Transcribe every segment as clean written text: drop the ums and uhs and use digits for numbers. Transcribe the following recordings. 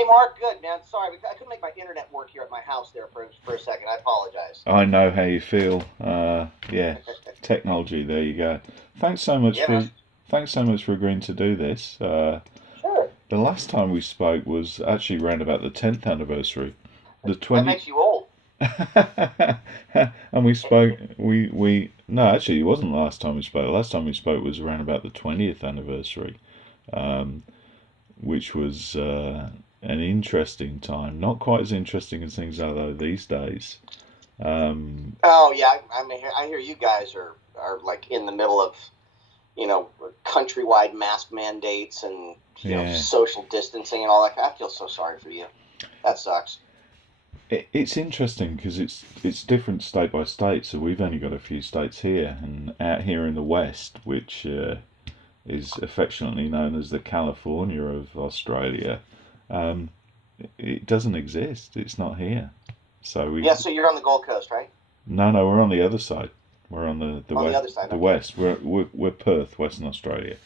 Hey, Mark. Good, man. Sorry, I couldn't make my internet work here at my house there for a second. I apologize. I know how you feel. Yeah, technology. There you go. Thanks so much Yeah, man. for thanks so much for agreeing to do this. Sure. The last time we spoke was actually around about the 10th anniversary, the That 20, makes you old. and we spoke. We no, actually, it wasn't the last time we spoke. The last time we spoke was around about the 20th anniversary, um, which was an interesting time. Not quite as interesting as things are though these days. Um, Oh yeah, I hear you guys are like in the middle of you know countrywide mask mandates and yeah, social distancing and all that. I feel so sorry for you. That sucks. it's interesting because it's different state by state. So we've only got a few states here, and out here in the west, which is affectionately known as the California of Australia, um, it doesn't exist. It's not here. So Yeah, we so you're on the Gold Coast, right? no, we're on the other side. We're on the On the west. other side. The Okay. west. We're Perth, Western Australia.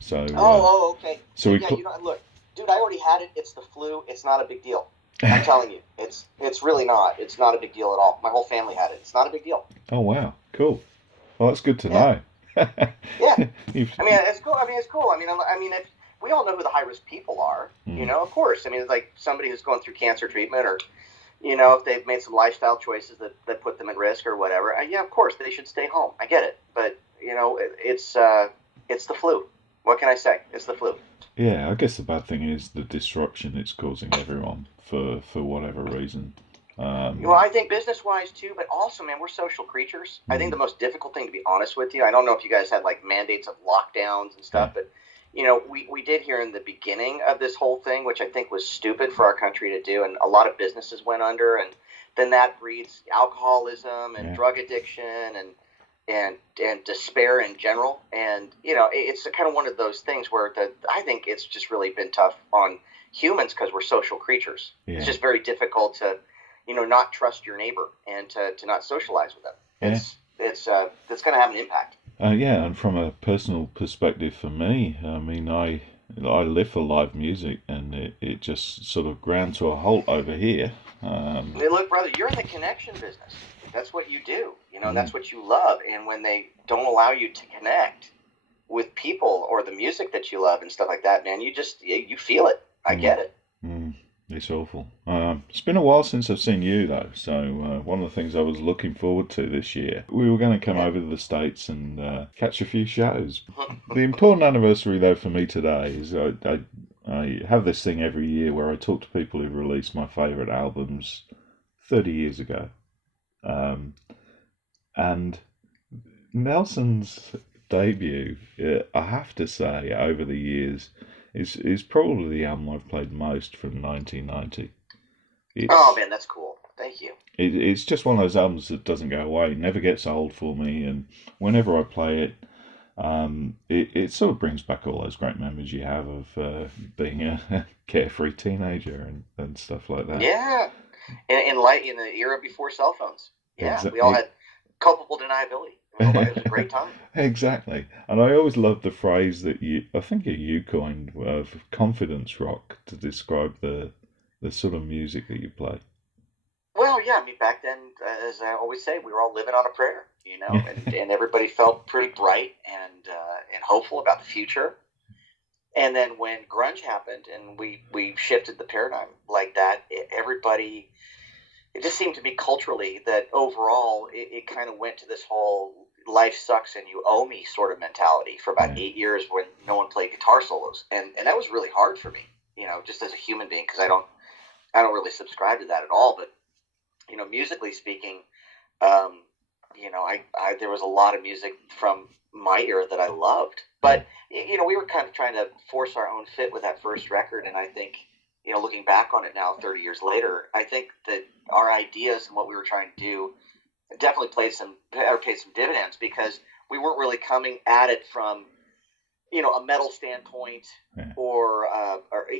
So Okay. so So we yeah, look, dude. I already had it. It's the flu. It's not a big deal. I'm telling you, it's really not. It's not a big deal at all. My whole family had it. It's not a big deal. oh wow, cool. Well, that's good to Yeah. know. Yeah. You've, I mean, it's cool. It's cool. If we all know who the high risk people are, mm, of course. I mean, it's like somebody who's going through cancer treatment, or if they've made some lifestyle choices that put them at risk or whatever. Yeah, of course they should stay home. I get it, but it's the flu. What can I say? It's the flu. yeah, I guess the bad thing is the disruption it's causing everyone for whatever reason. Well, Um, I think business wise too, but also, man, we're social creatures. I think mm, the most difficult thing, to be honest with you, I don't know if you guys had like mandates of lockdowns and yeah, stuff, but we did here in the beginning of this whole thing, which I think was stupid for our country to do, and a lot of businesses went under, and then that breeds alcoholism and yeah, drug addiction and despair in general, and it's kind of one of those things where I think it's just really been tough on humans because we're social creatures. It's yeah, just very difficult to not trust your neighbor and to not socialize with them. yeah. It's going to have an impact. Yeah, and from a personal perspective for me, I mean, I live for live music, and it just sort of ground to a halt over here. Um, Hey, look, brother, you're in the connection business. That's what you do, and mm, that's what you love. And when they don't allow you to connect with people or the music that you love and stuff like that, man, you feel it. I mm, get it. mm, it's awful. It's been a while since I've seen you though, so one of the things I was looking forward to this year, we were going to come Yeah. over to the States and catch a few shows. The important anniversary though for me today is I have this thing every year where I talk to people who've released my favourite albums 30 years ago. Um, and Nelson's debut, I have to say, over the years, is probably the album I've played most from 1990. Oh It's man, that's cool. Thank you. it's just one of those albums that doesn't go away, never gets old for me, and whenever I play it, it sort of brings back all those great memories you have of being a carefree teenager and stuff like that. Yeah, in the era before cell phones. Yeah, we all Exactly. had culpable deniability. It was a great time. Exactly. And I always love the phrase that I think you coined of confidence rock to describe the sort of music that you play. Well, yeah, I mean, back then, as I always say, we were all living on a prayer, Yeah. and everybody felt pretty bright and hopeful about the future. And then when grunge happened and we shifted the paradigm like that, everybody, it just seemed to be culturally that overall it kind of went to this whole life sucks and you owe me sort of mentality for about Yeah. 8 years when no one played guitar solos, and that was really hard for me, just as a human being because I don't really subscribe to that at all, but musically speaking, um, I there was a lot of music from my era that I loved, Yeah. but we were kind of trying to force our own fit with that first record, and I think looking back on it now, 30 years later, I think that our ideas and what we were trying to do definitely paid some dividends because we weren't really coming at it from a metal standpoint Yeah. or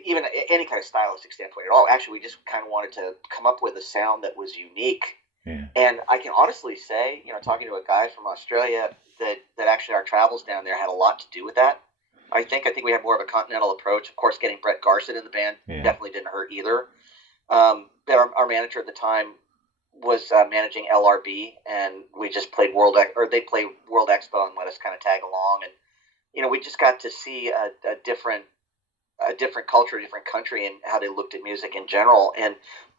even any kind of stylistic standpoint at all. Actually, we just kind of wanted to come up with a sound that was unique. Yeah. And I can honestly say, talking to a guy from Australia, that actually our travels down there had a lot to do with that. I think we had more of a continental approach. Of course, getting Brett Garson in the band definitely didn't hurt either. But our manager at the time was managing LRB, and we just played they played World Expo and let us kind of tag along, and we just got to see a different culture, a different country, and how they looked at music in general. And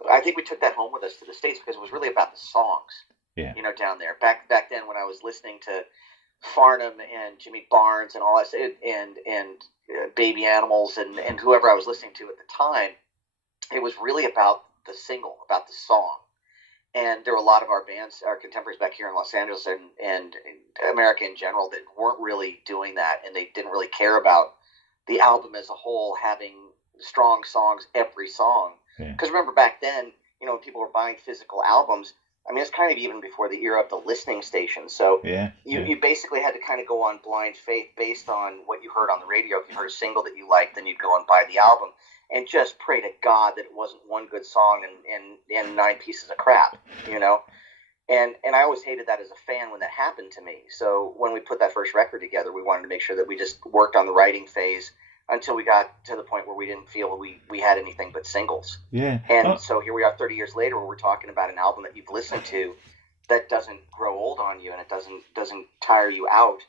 I think we took that home with us to the States because it was really about the songs. Yeah. Down there back then when I was listening to Farnham and Jimmy Barnes and all that, and Baby Animals and whoever I was listening to at the time, it was really about the single, about the song. And there were a lot of our bands, our contemporaries back here in Los Angeles and America in general, that weren't really doing that, and they didn't really care about the album as a whole having strong songs every song. Because remember back then, when people were buying physical albums, I mean, it's kind of even before the era of the listening station. So you basically had to kind of go on blind faith based on what you heard on the radio. If you heard a single that you liked, then you'd go and buy the album and just pray to God that it wasn't one good song and 9 pieces of crap, And I always hated that as a fan when that happened to me. So when we put that first record together, we wanted to make sure that we just worked on the writing phase until we got to the point where we didn't feel we had anything but singles. Yeah. And so here we are 30 years later where we're talking about an album that you've listened to that doesn't grow old on you and it doesn't tire you out.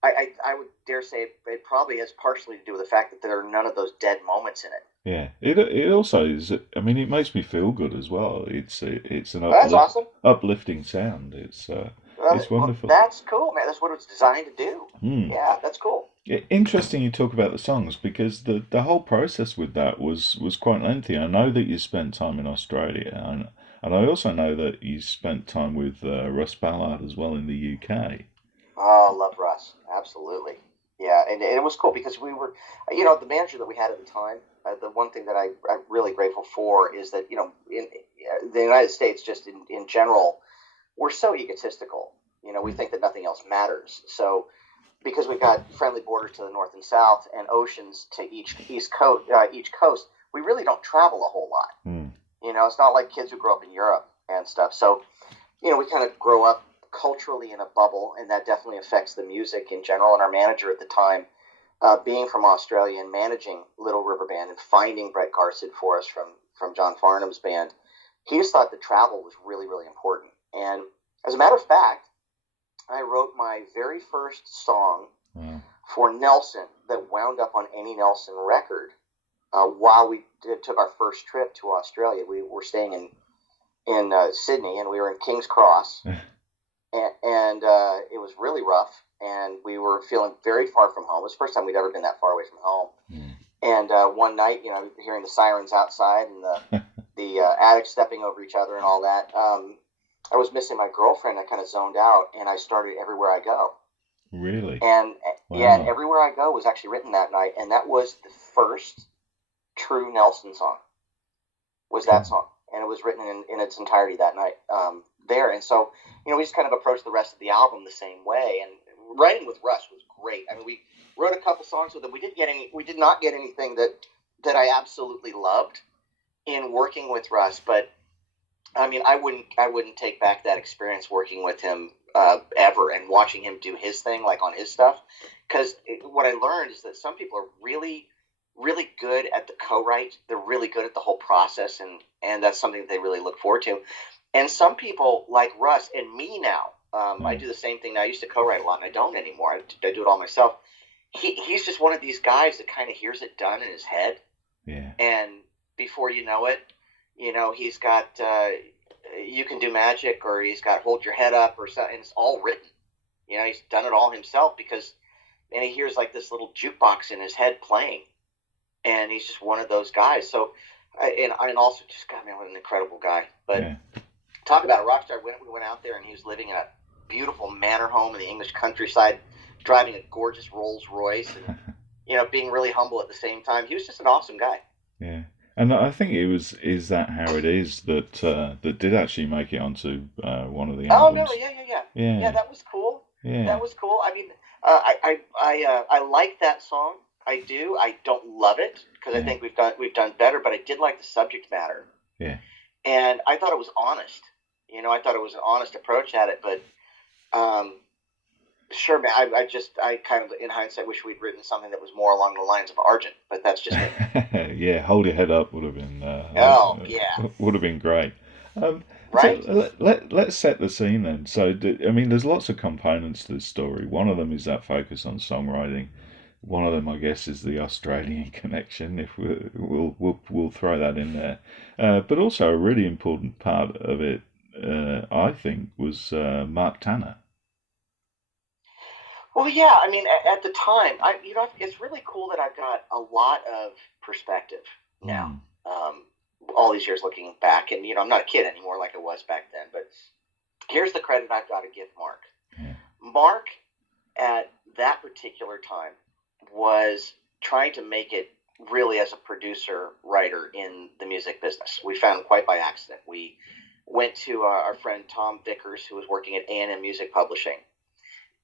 I would dare say it probably has partially to do with the fact that there are none of those dead moments in it. Yeah, it also is. I mean, it makes me feel good as well. It's an That's awesome. Uplifting sound. It's wonderful. Well, that's cool, man. That's what it's designed to do. Yeah, that's cool. Interesting you talk about the songs because the whole process with that was quite lengthy. I know that you spent time in Australia, and I also know that you spent time with Russ Ballard as well in the UK. Oh, I love Russ. Absolutely. Yeah, and it was cool because we were, the manager that we had at the time, the one thing that I'm really grateful for is that, in the United States, just in general, we're so egotistical. We think that nothing else matters. So because we've got friendly borders to the north and south and oceans to each coast, we really don't travel a whole lot. It's not like kids who grow up in Europe and stuff. So, we kind of grow up culturally in a bubble, and that definitely affects the music in general. And our manager at the time, being from Australia and managing Little River Band and finding Brett Garson for us from John Farnham's band, he just thought that travel was really, really important. And as a matter of fact, I wrote my very first song for Nelson that wound up on any Nelson record while we took our first trip to Australia. We were staying in Sydney, and we were in King's Cross. And it was really rough, and we were feeling very far from home. It was the first time we'd ever been that far away from home. And one night, hearing the sirens outside and the addicts stepping over each other and all that, I was missing my girlfriend. I kind of zoned out, and I started Everywhere I Go. Really? And wow. Yeah, and Everywhere I Go was actually written that night, and that was the first true Nelson song. Was that song, and it was written in its entirety that night. There, and so we just kind of approached the rest of the album the same way. And writing with Russ was great. I mean, we wrote a couple songs with him. We did not get anything that I absolutely loved in working with Russ, but I mean, I wouldn't take back that experience working with him ever, and watching him do his thing, like on his stuff. Because what I learned is that some people are really, really good at the co-write. They're really good at the whole process, and that's something that they really look forward to. And some people like Russ and me now, I do the same thing now. I used to co-write a lot, and I don't anymore. I do it all myself. He's just one of these guys that kind of hears it done in his head. Yeah. And before you know it, he's got You Can Do Magic, or he's got Hold Your Head Up, or something, and it's all written. He's done it all himself and he hears like this little jukebox in his head playing, and he's just one of those guys. So, and also just, God, man, what an incredible guy. But talk about a rock star. We went out there, and he was living in a beautiful manor home in the English countryside, driving a gorgeous Rolls Royce, and being really humble at the same time. He was just an awesome guy. Yeah, and I think is that how it is that did actually make it onto one of the albums. Oh no, yeah. That was cool. Yeah, that was cool. I mean, I like that song. I do. I don't love it because I think we've done better, but I did like the subject matter. Yeah, and I thought it was honest. I thought it was an honest approach at it, but Sure, man. I kind of, in hindsight, wish we'd written something that was more along the lines of Argent, but that's just me. Yeah, hold your head up would have been Oh, yeah. would have been great. So Right? let's set the scene then. So I mean, there's lots of components to this story. One of them is that focus on songwriting. One of them, I guess, is the Australian connection. If we'll throw that in there, but also a really important part of it, I think, was Mark Tanner. Well, yeah. I mean, at the time, it's really cool that I've got a lot of perspective now. Hmm. Um, all these years looking back, and I'm not a kid anymore like I was back then. But here's the credit I've got to give Mark. Yeah. Mark, at that particular time, was trying to make it really as a producer writer in the music business. We found him quite by accident. We went to our friend Tom Vickers, who was working at A&M Music Publishing,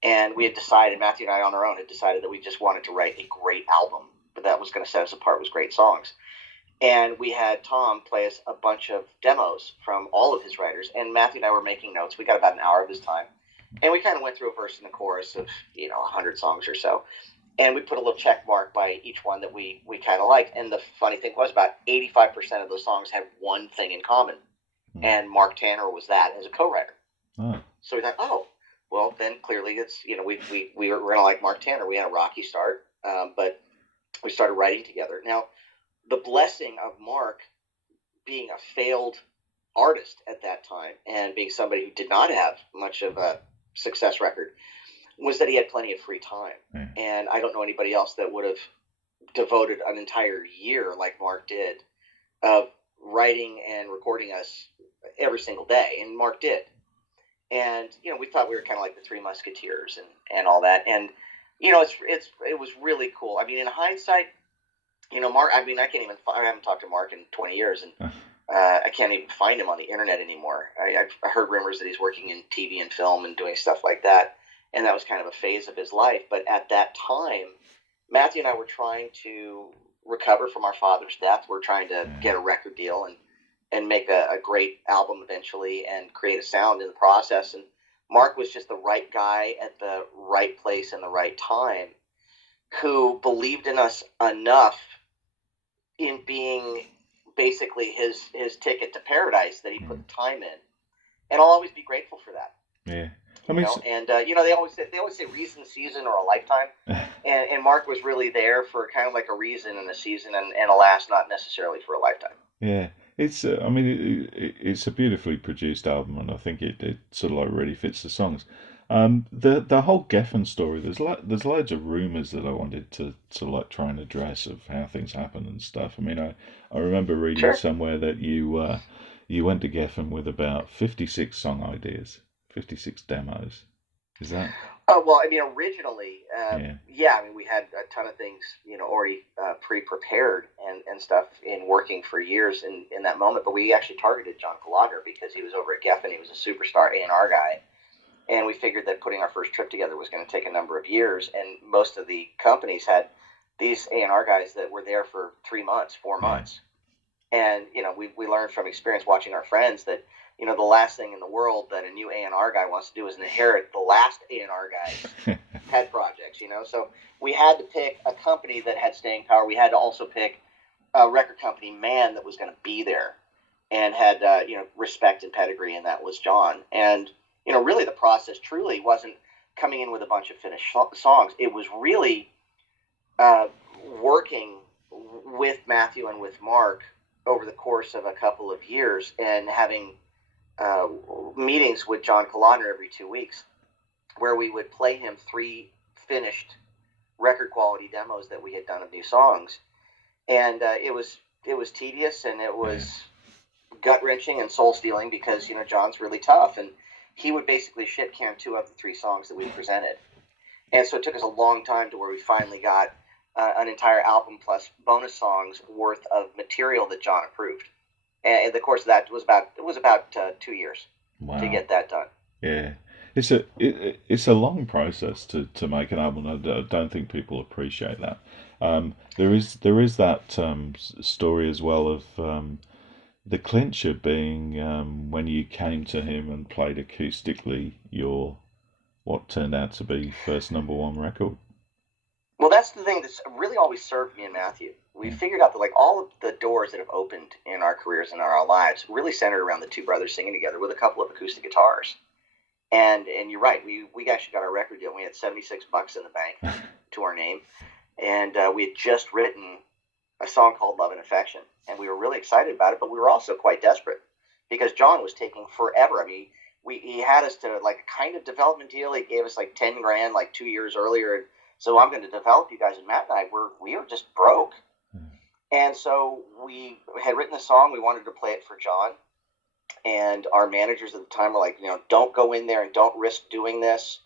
and we had decided, Matthew and I on our own had decided that we just wanted to write a great album, but that was going to set us apart was great songs. And we had Tom play us a bunch of demos from all of his writers, and Matthew and I were making notes. We got about an hour of his time, and we kind of went through a verse and a chorus of 100 songs or so, and we put a little check mark by each one that we kind of liked. And the funny thing was, about 85% of those songs had one thing in common, Hmm. and Mark Tanner was that as a co-writer. Oh. So we thought, oh, well, then clearly it's we were going to like Mark Tanner. We had a rocky start, but we started writing together. Now, the blessing of Mark being a failed artist at that time and being somebody who did not have much of a success record was that he had plenty of free time. Yeah. And I don't know anybody else that would have devoted an entire year like Mark did of writing and recording us every single day. And Mark did. And we thought we were kind of like the Three Musketeers and all that. And it was really cool. I mean, in hindsight, Mark. I mean, I haven't talked to Mark in 20 years, and I can't even find him on the internet anymore. I've heard rumors that he's working in TV and film and doing stuff like that, and that was kind of a phase of his life. But at that time, Matthew and I were trying to recover from our father's death. We're trying to get a record deal and make a great album eventually and create a sound in the process. And Mark was just the right guy at the right place and the right time, who believed in us enough in being basically his ticket to paradise that he put the time in. And I'll always be grateful for that. Yeah. I mean, they always say reason, season, or a lifetime, and Mark was really there for kind of like a reason and a season, and alas, not necessarily for a lifetime. Yeah, it's. I mean, it's a beautifully produced album, and I think it sort of like really fits the songs. The whole Geffen story. There's loads of rumors that I wanted to sort of like try and address of how things happen and stuff. I mean, I remember reading somewhere that you went to Geffen with about 56 song ideas, 56 demos. Is that? Oh, well, I mean, originally, Yeah. I mean, we had a ton of things, already pre-prepared and stuff in working for years in that moment. But we actually targeted John Kalodner because he was over at Geffen. He was a superstar A&R guy. And we figured that putting our first trip together was going to take a number of years. And most of the companies had these A&R guys that were there for 3 months, 4 months. And, we learned from experience watching our friends that, the last thing in the world that a new A&R guy wants to do is inherit the last A&R guy's pet projects, So we had to pick a company that had staying power. We had to also pick a record company man that was going to be there and had, respect and pedigree, and that was John. And, really the process truly wasn't coming in with a bunch of finished songs. It was really working with Matthew and with Mark over the course of a couple of years and having meetings with John Kalodner every 2 weeks, where we would play him 3 finished record quality demos that we had done of new songs, and it was tedious and it was gut wrenching and soul stealing because John's really tough, and he would basically shit can 2 of the 3 songs that we presented, and so it took us a long time to where we finally got an entire album plus bonus songs worth of material that John approved. And the course of that was about 2 years to get that done. Yeah, it's a long process to make an album. I don't think people appreciate that. There is that story as well of the clincher being when you came to him and played acoustically your what turned out to be first #1 record. Well, that's the thing that's really always served me and Matthew. We figured out that like all of the doors that have opened in our careers and our lives really centered around the two brothers singing together with a couple of acoustic guitars. And you're right, we actually got our record deal. We had $76 in the bank to our name, and we had just written a song called Love and Affection, and we were really excited about it, but we were also quite desperate because John was taking forever. I mean, he had us to like a kind of development deal. He gave us like 10 grand like 2 years earlier, and so I'm going to develop you guys. And Matt and I we were just broke, and so we had written a song. We wanted to play it for John, and our managers at the time were like, don't go in there and don't risk doing this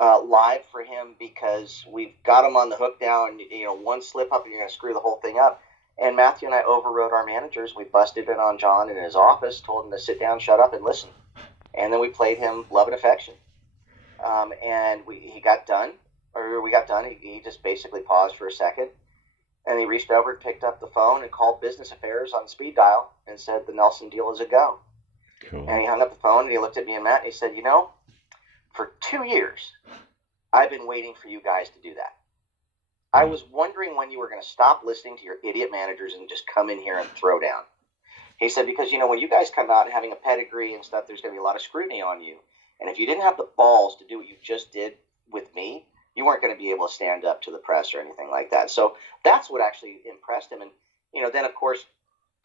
live for him because we've got him on the hook now, and one slip up and you're going to screw the whole thing up. And Matthew and I overrode our managers. We busted in on John in his office, told him to sit down, shut up, and listen. And then we played him Love and Affection. And he got done, or we got done. He just basically paused for a second, and he reached over and picked up the phone and called business affairs on speed dial and said the Nelson deal is a go. Cool. And he hung up the phone and he looked at me and Matt and he said, for 2 years, I've been waiting for you guys to do that. I was wondering when you were going to stop listening to your idiot managers and just come in here and throw down. He said, because, when you guys come out having a pedigree and stuff, there's going to be a lot of scrutiny on you. And if you didn't have the balls to do what you just did with me, you weren't going to be able to stand up to the press or anything like that. So that's what actually impressed him. And, then, of course,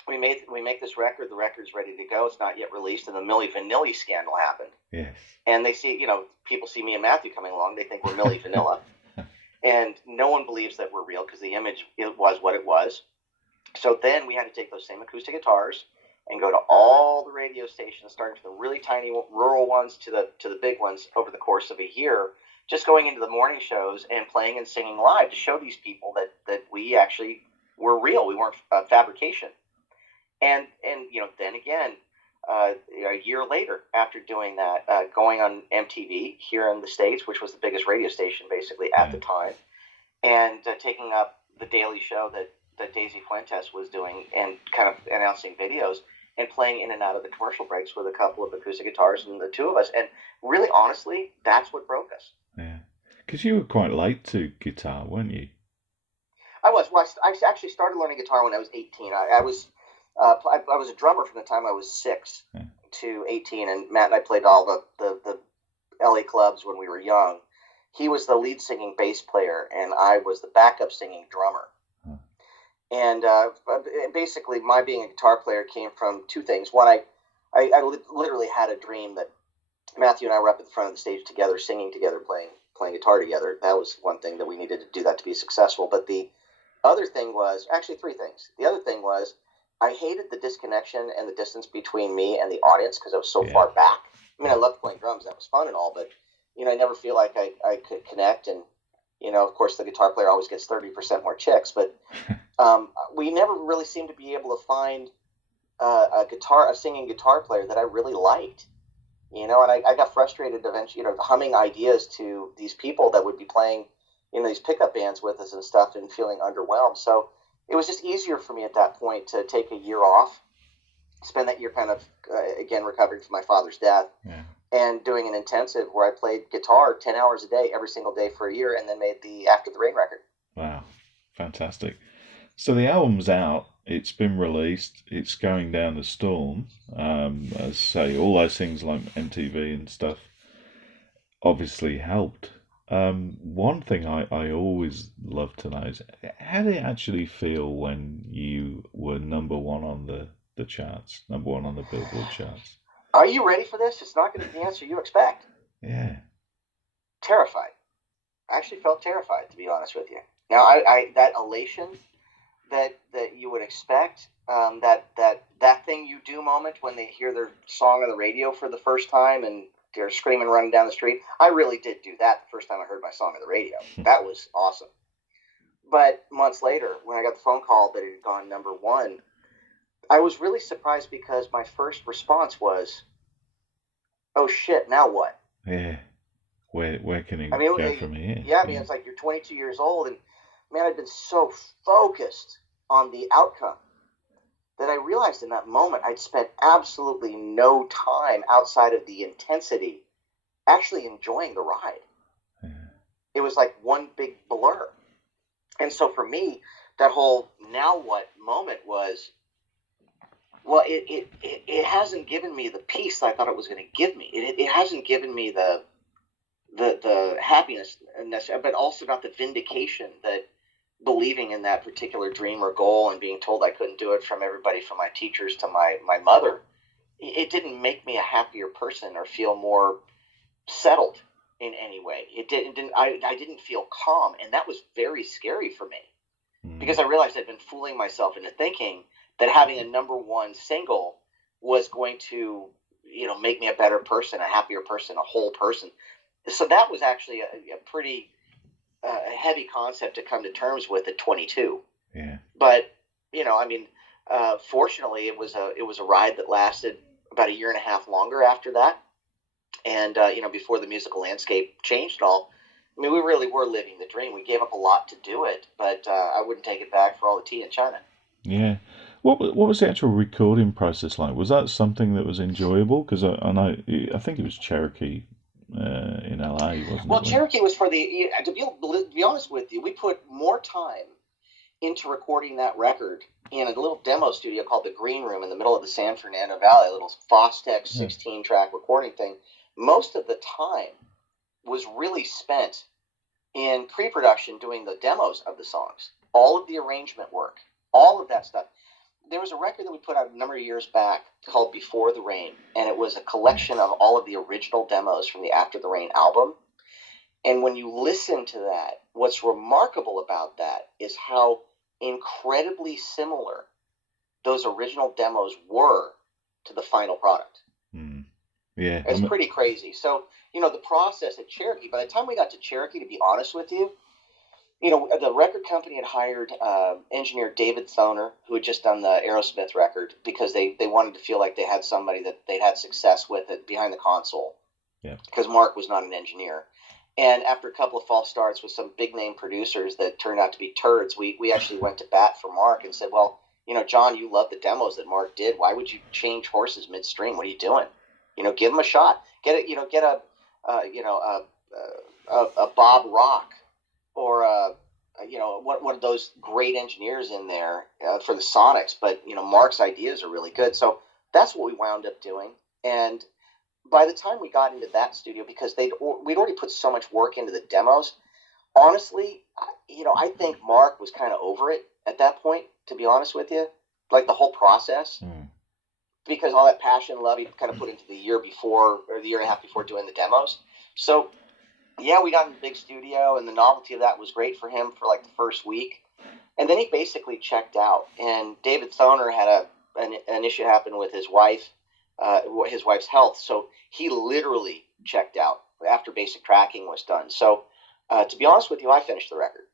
we make this record. The record's ready to go. It's not yet released. And the Milli Vanilli scandal happened. Yes. And they see, people see me and Matthew coming along. They think we're Milli Vanilla. And no one believes that we're real because the image was what it was. So then we had to take those same acoustic guitars and go to all the radio stations, starting from the really tiny rural ones to the big ones over the course of a year, just going into the morning shows and playing and singing live to show these people that we actually were real. We weren't fabrication. And then again, a year later, after doing that, going on MTV here in the States, which was the biggest radio station basically at the time, and taking up the Daily Show that Daisy Fuentes was doing and kind of announcing videos and playing in and out of the commercial breaks with a couple of acoustic guitars and the two of us. And really, honestly, that's what broke us. Yeah. Because you were quite late to guitar, weren't you? I was. Well, I actually started learning guitar when I was 18. I was a drummer from the time I was 6 to 18, and Matt and I played all the LA clubs when we were young. He was the lead singing bass player, and I was the backup singing drummer. And basically, my being a guitar player came from two things. One, I literally had a dream that Matthew and I were up at the front of the stage together, singing together, playing guitar together. That was one thing that we needed to do that to be successful. But the other thing was, actually three things. The other thing was, I hated the disconnection and the distance between me and the audience because I was so far back. I mean, I loved playing drums. That was fun and all, but, I never feel like I could connect. And, of course, the guitar player always gets 30% more chicks. But we never really seemed to be able to find a singing guitar player that I really liked. And I got frustrated eventually, humming ideas to these people that would be playing, these pickup bands with us and stuff and feeling underwhelmed. So it was just easier for me at that point to take a year off, spend that year kind of, again, recovering from my father's death and doing an intensive where I played guitar 10 hours a day, every single day for a year, and then made the After the Rain record. Wow. Fantastic. So the album's out. It's been released. It's going down the storm. As I say, all those things like MTV and stuff obviously helped. One thing I always love to know is how did it actually feel when you were #1 on the charts, #1 on the Billboard charts? Are you ready for this? It's not going to be the answer you expect. Yeah. Terrified. I actually felt terrified, to be honest with you. Now, I that elation that you would expect, that thing you do moment when they hear their song on the radio for the first time and they're screaming, running down the street. I really did do that the first time I heard my song on the radio. That was awesome. But months later, when I got the phone call that it had gone #1, I was really surprised because my first response was, "Oh shit! Now what?" Yeah. Where can it go from here? Yeah, I mean, it's like you're 22 years old, and man, I'd been so focused on the outcome that I realized in that moment I'd spent absolutely no time outside of the intensity actually enjoying the ride. Yeah. It was like one big blur. And so for me, that whole now what moment was, well, it hasn't given me the peace that I thought it was going to give me. It hasn't given me the happiness, but also not the vindication that believing in that particular dream or goal and being told I couldn't do it from everybody, from my teachers to my mother. It didn't make me a happier person or feel more settled in any way. I didn't feel calm, and that was very scary for me because I realized I'd been fooling myself into thinking that having a number one single was going to, make me a better person, a happier person, a whole person. So that was actually a pretty heavy concept to come to terms with at 22. Yeah. But fortunately, it was a ride that lasted about a year and a half longer after that, and before the musical landscape changed and all. I mean, we really were living the dream. We gave up a lot to do it, but I wouldn't take it back for all the tea in China. Yeah. What was the actual recording process like? Was that something that was enjoyable? Because I know, I think it was Cherokee in LA, wasn't Well, it? Cherokee was for to be honest with you, we put more time into recording that record in a little demo studio called the Green Room in the middle of the San Fernando Valley, a little Fostex 16-track recording thing. Most of the time was really spent in pre-production doing the demos of the songs, all of the arrangement work, all of that stuff. There was a record that we put out a number of years back called Before the Rain, and it was a collection of all of the original demos from the After the Rain album. And when you listen to that, what's remarkable about that is how incredibly similar those original demos were to the final product. Yeah. It's pretty crazy. So, the process at Cherokee, by the time we got to Cherokee, to be honest with you, the record company had hired engineer David Thoner, who had just done the Aerosmith record, because they wanted to feel like they had somebody that they'd had success with it behind the console. Yeah. Because Mark was not an engineer. And after a couple of false starts with some big name producers that turned out to be turds, we actually went to bat for Mark and said, well, John, you love the demos that Mark did. Why would you change horses midstream? What are you doing? Give him a shot. Get a Bob Rock or one of those great engineers in there for the Sonics. But Mark's ideas are really good, so that's what we wound up doing. And by the time we got into that studio, because we'd already put so much work into the demos, honestly, I think Mark was kind of over it at that point, to be honest with you, like the whole process. Because all that passion, love he kind of put into the year before, or the year and a half before doing the demos. So, yeah, we got in the big studio, and the novelty of that was great for him for like the first week. And then he basically checked out. And David Thoner had an issue happen with his wife, his wife's health. So he literally checked out after basic tracking was done. So, to be honest with you, I finished the record.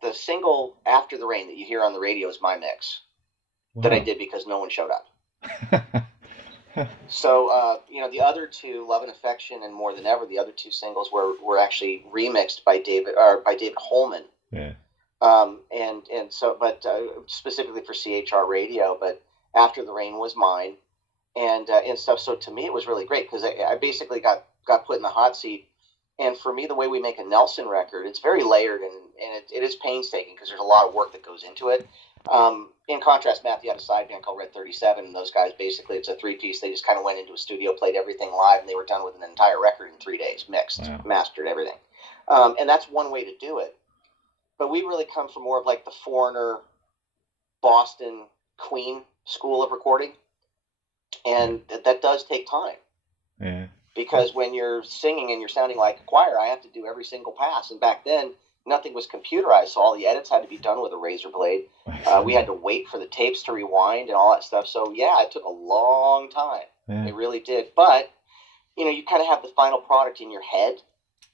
The single After the Rain that you hear on the radio is my mix. Wow. That I did because no one showed up. So, the other two, Love and Affection and More Than Ever, the other two singles were actually remixed by David Holman. Yeah. Specifically for CHR Radio, but After the Rain was mine, and stuff. So to me, it was really great because I basically got put in the hot seat. And for me, the way we make a Nelson record, it's very layered and it is painstaking because there's a lot of work that goes into it. In contrast, Matthew had a side band called Red 37, and those guys, basically, it's a three-piece. They just kind of went into a studio, played everything live, and they were done with an entire record in 3 days, mixed, wow. Mastered, everything. And that's one way to do it. But we really come from more of like the Foreigner, Boston, Queen school of recording, and that does take time. Yeah. Because when you're singing and you're sounding like a choir, I have to do every single pass. And back then, nothing was computerized, so all the edits had to be done with a razor blade. We had to wait for the tapes to rewind and all that stuff. So, yeah, it took a long time. Yeah. It really did. But, you kind of have the final product in your head,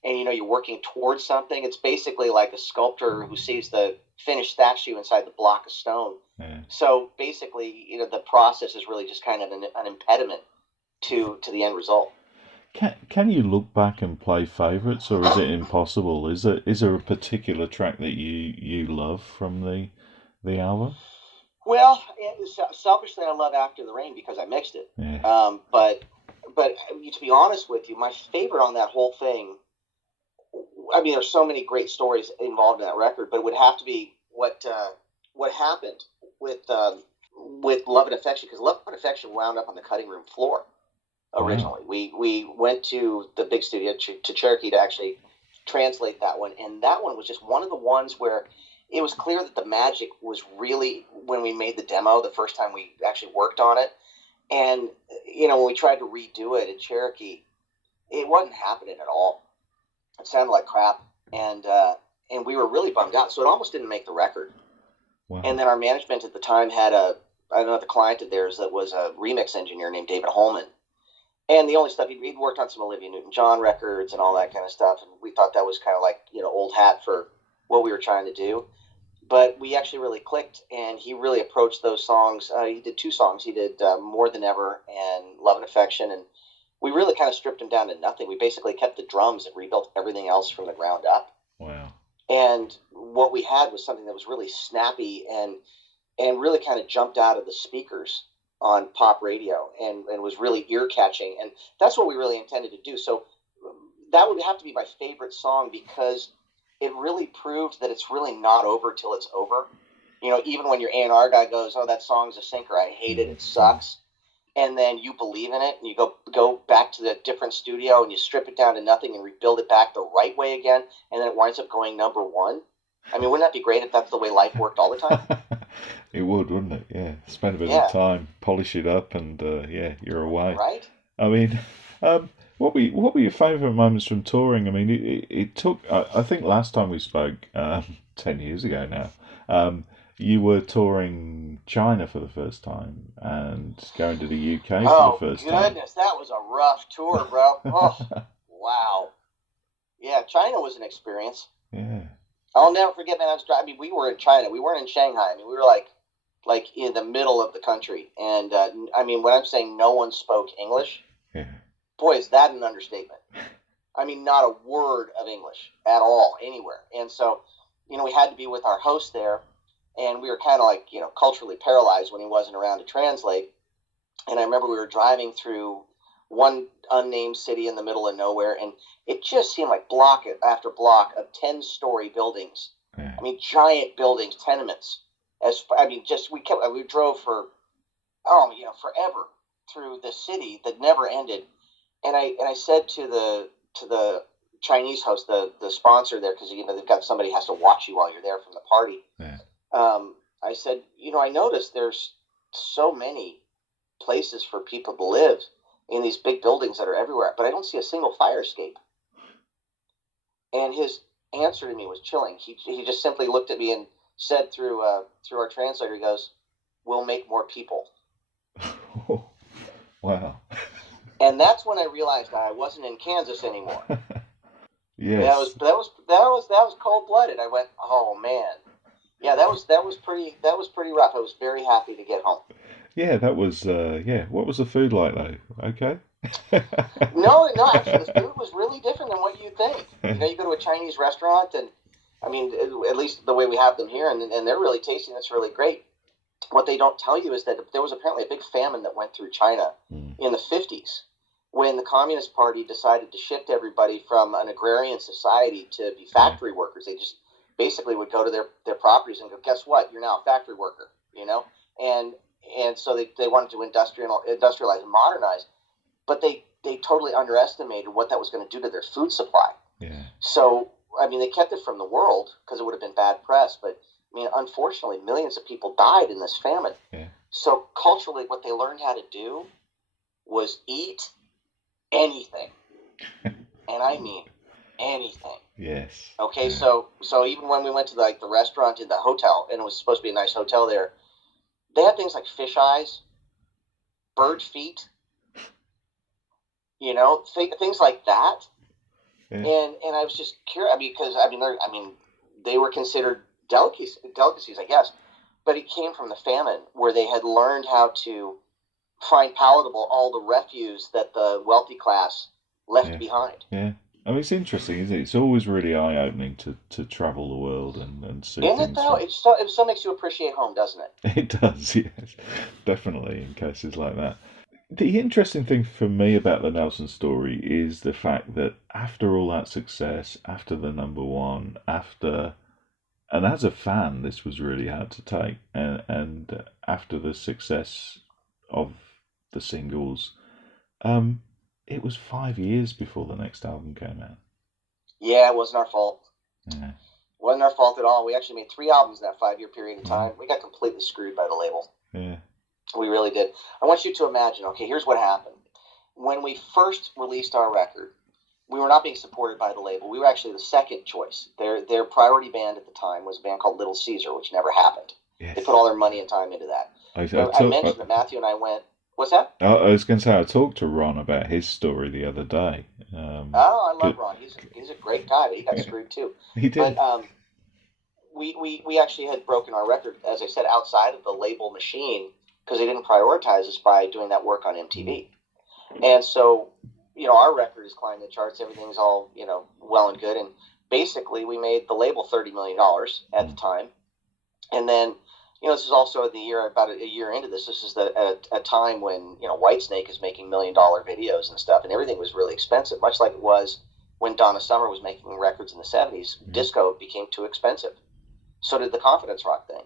and, you're working towards something. It's basically like a sculptor who sees the finished statue inside the block of stone. Yeah. So, basically, the process is really just kind of an impediment to the end result. Can you look back and play favourites, or is it impossible? Is there a particular track that you love from the album? Well, selfishly, I love After the Rain because I mixed it. Yeah. But but to be honest with you, my favorite on that whole thing, I mean, there's so many great stories involved in that record, but it would have to be what happened with with Love and Affection, because Love and Affection wound up on the cutting room floor Wow. originally. We went to the big studio to Cherokee to actually translate that one, and that one was just one of the ones where it was clear that the magic was really when we made the demo the first time we actually worked on it, and when we tried to redo it in Cherokee, it wasn't happening at all. It sounded like crap, and and we were really bummed out. So it almost didn't make the record. And Wow. then our management at the time had I don't know, the client of theirs that was a remix engineer named David Holman, and the only stuff he'd worked on some Olivia Newton-John records and all that kind of stuff, and we thought that was kind of like old hat for what we were trying to do. But we actually really clicked, and he really approached those songs. He did two songs. He did More Than Ever and Love and Affection, and we really kind of stripped him down to nothing. We basically kept the drums and rebuilt everything else from the ground up. Wow. And what we had was something that was really snappy and really kind of jumped out of the speakers on pop radio and was really ear catching. And that's what we really intended to do. So that would have to be my favorite song because it really proved that it's really not over till it's over. Even when your A&R guy goes, "Oh, that song's a sinker. I hate it. It sucks." And then you believe in it and you go back to the different studio and you strip it down to nothing and rebuild it back the right way again, and then it winds up going number one. I mean, wouldn't that be great if that's the way life worked all the time? It would, wouldn't it? Yeah. Spend a bit of Yeah. time, polish it up, and yeah, you're away. Right. I mean, what were your favourite moments from touring? I mean, it took. I think last time we spoke, 10 years ago now, you were touring China for the first time and going to the UK for the Oh first time. goodness, that was a rough tour, bro. Oh wow. Yeah, China was an experience. Yeah. I'll never forget, man. I mean, we were in China. We weren't in Shanghai. I mean, we were like in the middle of the country, and I mean, when I'm saying no one spoke English, Yeah. boy, is that an understatement. I mean, not a word of English at all anywhere. And so, we had to be with our host there, and we were kind of like, culturally paralyzed when he wasn't around to translate. And I remember we were driving through one unnamed city in the middle of nowhere, and it just seemed like block after block of 10-story buildings. Yeah. I mean, giant buildings, tenements. Just we drove for forever through the city that never ended. And I said to the Chinese host, the sponsor there, because they've got somebody has to watch you while you're there from the party. Yeah. I said, I noticed there's so many places for people to live in these big buildings that are everywhere, but I don't see a single fire escape. And his answer to me was chilling. He just simply looked at me and said through our translator, he goes, "We'll make more people." Wow. And that's when I realized I wasn't in Kansas anymore. That was Yes. cold blooded. I went, "Oh man, yeah, that was pretty rough." I was very happy to get home. Yeah, that was yeah. What was the food like though? Okay. No, no, actually, the food was really different than what you think. You go to a Chinese restaurant, and I mean, at least the way we have them here, and they're really tasty. And it's really great. What they don't tell you is that there was apparently a big famine that went through China Mm. in the 50s when the Communist Party decided to shift everybody from an agrarian society to be Yeah. factory workers. They just basically would go to their properties and go, "Guess what? You're now a factory worker," and so they wanted to industrialize and modernize, but they totally underestimated what that was going to do to their food supply. Yeah. So, I mean, they kept it from the world because it would have been bad press, but I mean, unfortunately, millions of people died in this famine. Yeah. So, culturally, what they learned how to do was eat anything. And I mean anything. Yes. Okay, Yeah. so even when we went to the restaurant in the hotel, and it was supposed to be a nice hotel there, they had things like fish eyes, bird feet, things like that. Yeah. And I was just curious. I mean, because they were considered delicacies, I guess, but it came from the famine where they had learned how to find palatable all the refuse that the wealthy class left Yeah. behind. Yeah. I mean, it's interesting, isn't it? It's always really eye-opening to travel the world and see Isn't it things though? from. It so makes you appreciate home, doesn't it? It does, yes, definitely in cases like that. The interesting thing for me about the Nelson story is the fact that after all that success, after the number one, and as a fan, this was really hard to take, and after the success of the singles, um, it was 5 years before the next album came out. Yeah, it wasn't our fault. Yeah. Wasn't our fault at all. We actually made 3 albums in that 5 year period of time. We got completely screwed by the label. Yeah. We really did. I want you to imagine, okay, here's what happened. When we first released our record, we were not being supported by the label. We were actually the second choice. Their priority band at the time was a band called Little Caesar, which never happened. Yes. They put all their money and time into that. I mentioned that Matthew and I went, what's that? I was going to say, I talked to Ron about his story the other day. I love Ron. He's a great guy, but he got screwed too. He did. But we actually had broken our record, as I said, outside of the label machine because they didn't prioritize us by doing that work on MTV. And so, our record is climbing the charts. Everything's all, well and good. And basically, we made the label $30 million at the time. And then, this is also the year, about a year into this. This is a time when, Whitesnake is making $1 million videos and stuff. And everything was really expensive, much like it was when Donna Summer was making records in the 70s. Disco became too expensive. So did the confidence rock thing.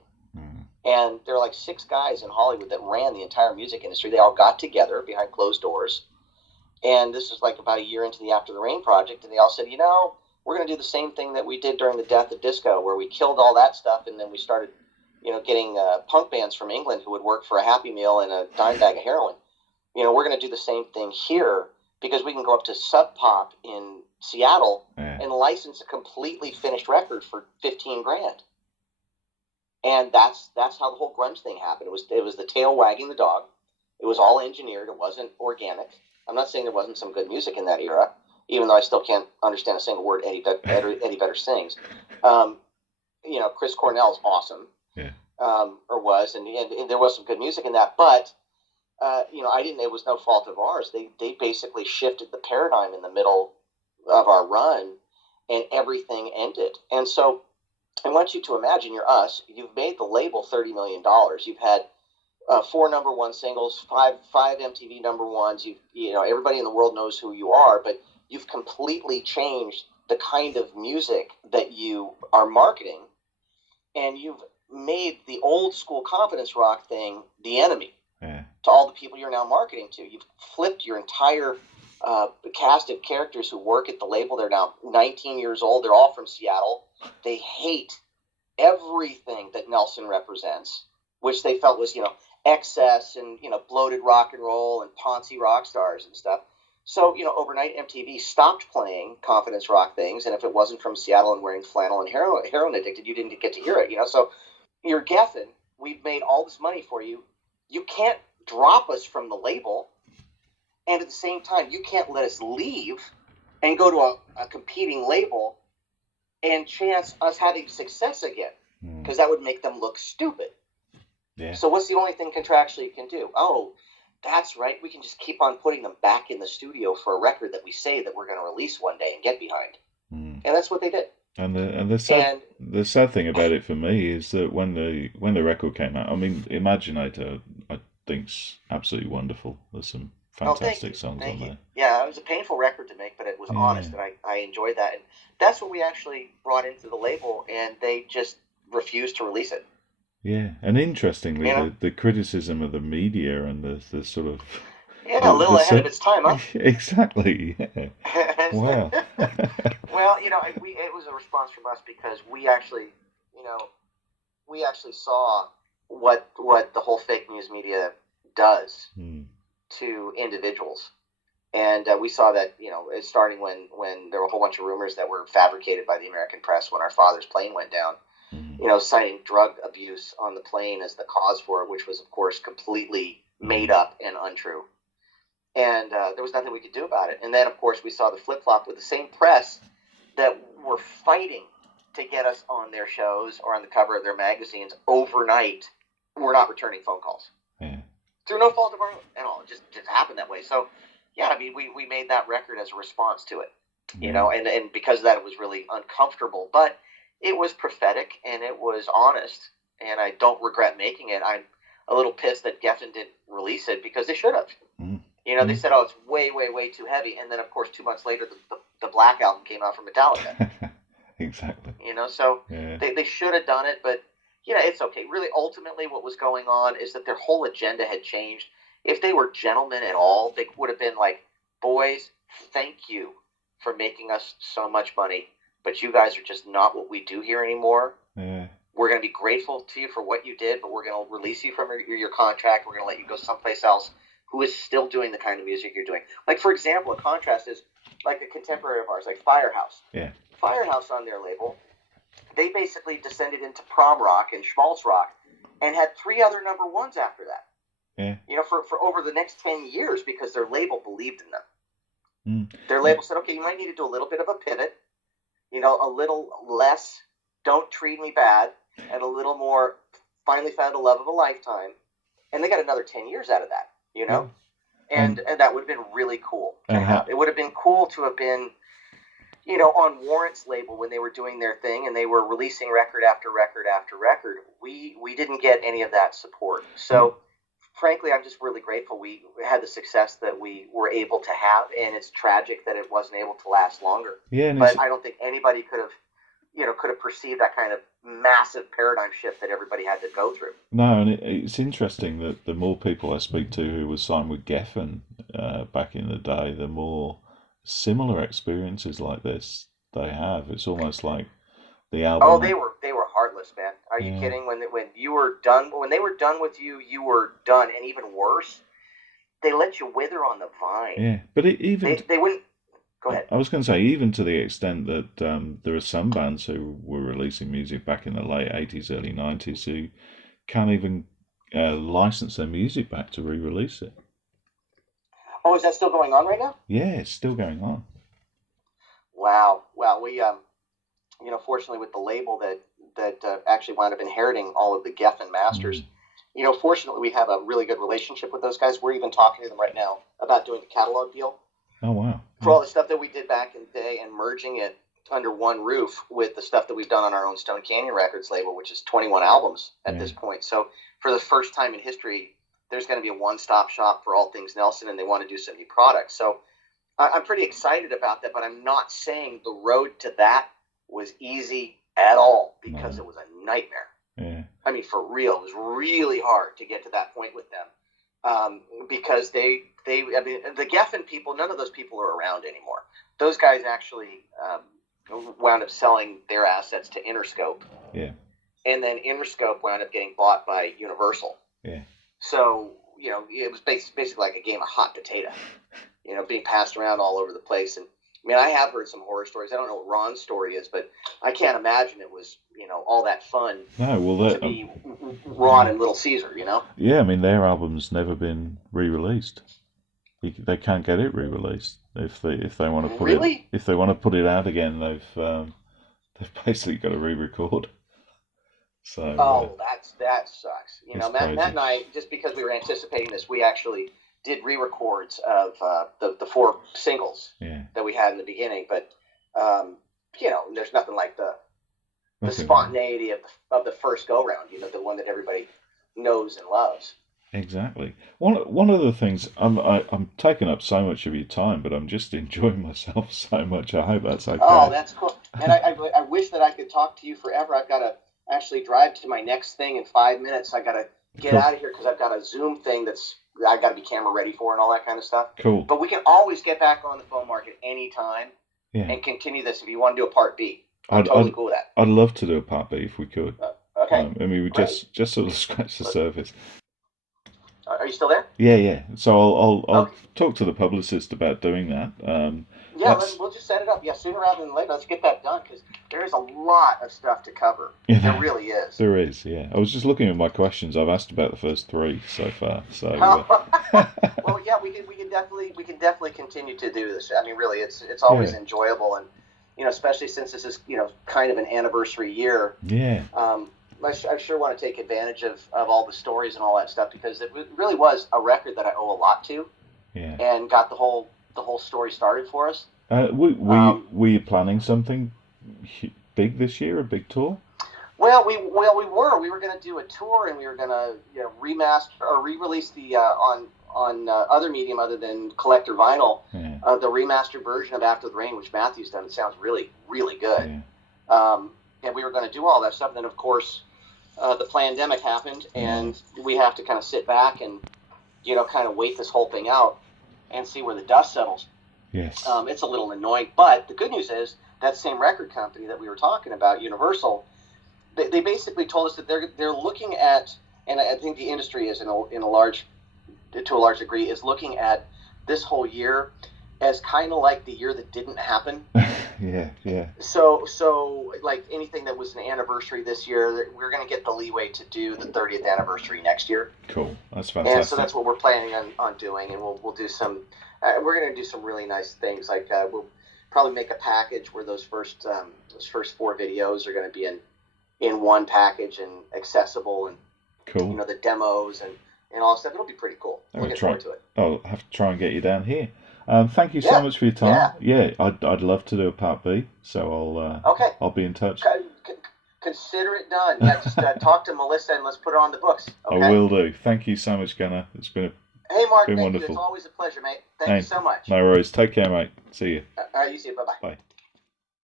And there were like 6 guys in Hollywood that ran the entire music industry. They all got together behind closed doors. And this is like about a year into the After the Rain project. And they all said, we're going to do the same thing that we did during the death of disco, where we killed all that stuff. And then we started, getting punk bands from England who would work for a Happy Meal and a dime bag of heroin. We're going to do the same thing here because we can go up to Sub Pop in Seattle and license a completely finished record for $15,000. And that's how the whole grunge thing happened. It was the tail wagging the dog. It was all engineered. It wasn't organic. I'm not saying there wasn't some good music in that era, even though I still can't understand a single word Eddie Vedder sings. Chris Cornell's awesome, or was, and there was some good music in that. But I didn't. It was no fault of ours. They basically shifted the paradigm in the middle of our run, and everything ended. And so I want you to imagine you're us. You've made the label $30 million. You've had 4 number one singles, five MTV number ones. Everybody in the world knows who you are, but you've completely changed the kind of music that you are marketing, and you've made the old school confidence rock thing the enemy to all the people you're now marketing to. You've flipped your entire cast of characters who work at the label. They're now 19 years old. They're all from Seattle. They hate everything that Nelson represents, which they felt was, excess and, bloated rock and roll and poncy rock stars and stuff. So, overnight MTV stopped playing confidence rock things. And if it wasn't from Seattle and wearing flannel and heroin addicted, you didn't get to hear it, So you're Geffen. We've made all this money for you. You can't drop us from the label. And at the same time, you can't let us leave and go to a competing label and chance us having success again, because that would make them look stupid. Yeah. So what's the only thing contractually you can do? Oh, that's right. We can just keep on putting them back in the studio for a record that we say that we're going to release one day and get behind. And that's what they did. And the sad thing about it for me is that when the record came out, I mean, Imaginator, I think's absolutely wonderful. There's some fantastic songs on there. Yeah, it was a painful record to make, but it was honest, and I enjoyed that. And that's what we actually brought into the label, and they just refused to release it. Yeah, and interestingly, the criticism of the media and the sort of... Yeah, a little ahead of its time, huh? Exactly, yeah. Wow. Well, it was a response from us because we actually saw what the whole fake news media does to individuals. And we saw that, starting when there were a whole bunch of rumors that were fabricated by the American press when our father's plane went down, citing drug abuse on the plane as the cause for it, which was, of course, completely made up and untrue. And there was nothing we could do about it. And then, of course, we saw the flip-flop with the same press that were fighting to get us on their shows or on the cover of their magazines overnight. We're not returning phone calls. Yeah. Through no fault of our own at all. It just happened that way. So, yeah, I mean, we made that record as a response to it, and because of that, it was really uncomfortable. But it was prophetic, and it was honest, and I don't regret making it. a little pissed that Geffen didn't release it because they should have. Mm. They said, "Oh, it's way, way, way too heavy," and then of course 2 months later, the Black album came out from Metallica. Exactly. So they should have done it, but it's okay. Really, ultimately, what was going on is that their whole agenda had changed. If they were gentlemen at all, they would have been like, "Boys, thank you for making us so much money, but you guys are just not what we do here anymore. Yeah. We're going to be grateful to you for what you did, but we're going to release you from your contract. We're going to let you go someplace else who is still doing the kind of music you're doing." Like, for example, a contrast is like a contemporary of ours, like Firehouse. Yeah. Firehouse on their label, they basically descended into prom rock and schmaltz rock and had 3 other number ones after that. Yeah. For over the next 10 years because their label believed in them. Mm. Their label said, "Okay, you might need to do a little bit of a pivot, a little less Don't Treat Me Bad, and a little more Finally Found a Love of a Lifetime." And they got another 10 years out of that, Yeah. And that would have been really cool to have. It would have been cool to have been, on Warrant's label when they were doing their thing and they were releasing record after record after record. We didn't get any of that support. So, frankly, I'm just really grateful we had the success that we were able to have, and it's tragic that it wasn't able to last longer. Yeah, but I don't think anybody could have perceived that kind of massive paradigm shift that everybody had to go through. No, and it's interesting that the more people I speak to who were signed with Geffen back in the day, the more similar experiences like this they have. It's almost like the album. Oh, they were heartless, man. Are you kidding? When you were done, when they were done with you, you were done, and even worse, they let you wither on the vine. Yeah, but they wouldn't. Go ahead. I was going to say, even to the extent that there are some bands who were releasing music back in the late 80s, early 90s who can't even license their music back to re-release it. Oh, is that still going on right now? Yeah, it's still going on. Wow. Well, we, fortunately with the label that actually wound up inheriting all of the Geffen masters, fortunately we have a really good relationship with those guys. We're even talking to them right now about doing a catalog deal. Oh, wow. For all the stuff that we did back in the day and merging it under one roof with the stuff that we've done on our own Stone Canyon Records label, which is 21 albums at this point. So for the first time in history, there's going to be a one-stop shop for all things Nelson, and they want to do some new products. So I'm pretty excited about that, but I'm not saying the road to that was easy at all because it was a nightmare. Yeah. I mean, for real, it was really hard to get to that point with them because the Geffen people, none of those people are around anymore. Those guys actually wound up selling their assets to Interscope. Yeah. And then Interscope wound up getting bought by Universal. Yeah. So, it was basically like a game of hot potato, being passed around all over the place. And I mean, I have heard some horror stories. I don't know what Ron's story is, but I can't imagine it was, all that fun to be Ron and Little Caesar, Yeah, I mean, their album's never been re-released. They can't get it re-released if they want to put it. If they want to put it out again, they've basically got to re-record. So that sucks. Matt and I, just because we were anticipating this, we actually did re-records of the 4 singles that we had in the beginning. But there's nothing like the spontaneity of the first go round. The one that everybody knows and loves. Exactly. One of the things, I'm taking up so much of your time, but I'm just enjoying myself so much. I hope that's okay. Oh, that's cool. And I wish that I could talk to you forever. I've got to actually drive to my next thing in 5 minutes. I got to get out of here because I've got a Zoom thing I got to be camera ready for and all that kind of stuff. Cool. But we can always get back on the phone market anytime and continue this if you want to do a part B. I'm totally cool with that. I'd love to do a part B if we could. Okay. We just sort of scratch the surface. Are you still there? Yeah. So I'll talk to the publicist about doing that. We'll just set it up. Yeah, sooner rather than later. Let's get that done because there is a lot of stuff to cover. Yeah, there really is. There is. Yeah. I was just looking at my questions. I've asked about the first 3 so far. So. Well, yeah, we can definitely continue to do this. I mean, really, it's always enjoyable, and especially since this is kind of an anniversary year. Yeah. I sure want to take advantage of all the stories and all that stuff because it really was a record that I owe a lot to. Yeah. And got the whole story started for us. Were you planning something big this year, a big tour? We were going to do a tour, and we were going to remaster or re-release the on other medium other than collector vinyl, the remastered version of After the Rain, which Matthew's done. It sounds really, really good. And we were going to do all that stuff. And then, of course, the pandemic happened, and we have to kind of sit back and kind of wait this whole thing out and see where the dust settles. Yes. It's a little annoying, but the good news is that same record company that we were talking about, Universal, they basically told us that they're looking at, and I think the industry is to a large degree, is looking at this whole year as kind of like the year that didn't happen. Yeah. So like anything that was an anniversary this year, we're going to get the leeway to do the 30th anniversary next year. Cool, that's fantastic. And so that's what we're planning on doing, and we'll do some. We're going to do some really nice things. Like we'll probably make a package where those first 4 videos are going to be in one package and accessible, and cool. The demos and all that stuff. It'll be pretty cool. Looking forward to it. I'll have to try and get you down here. Thank you so much for your time. Yeah, I'd love to do a part B, so I'll be in touch. Consider it done. Yeah, just talk to Melissa and let's put it on the books. Okay? I will do. Thank you so much, Gunnar. It's been Mark, been thank wonderful. You. It's always a pleasure, mate. Thank you so much. No worries. Take care, mate. See you. You see you. Bye-bye. Bye.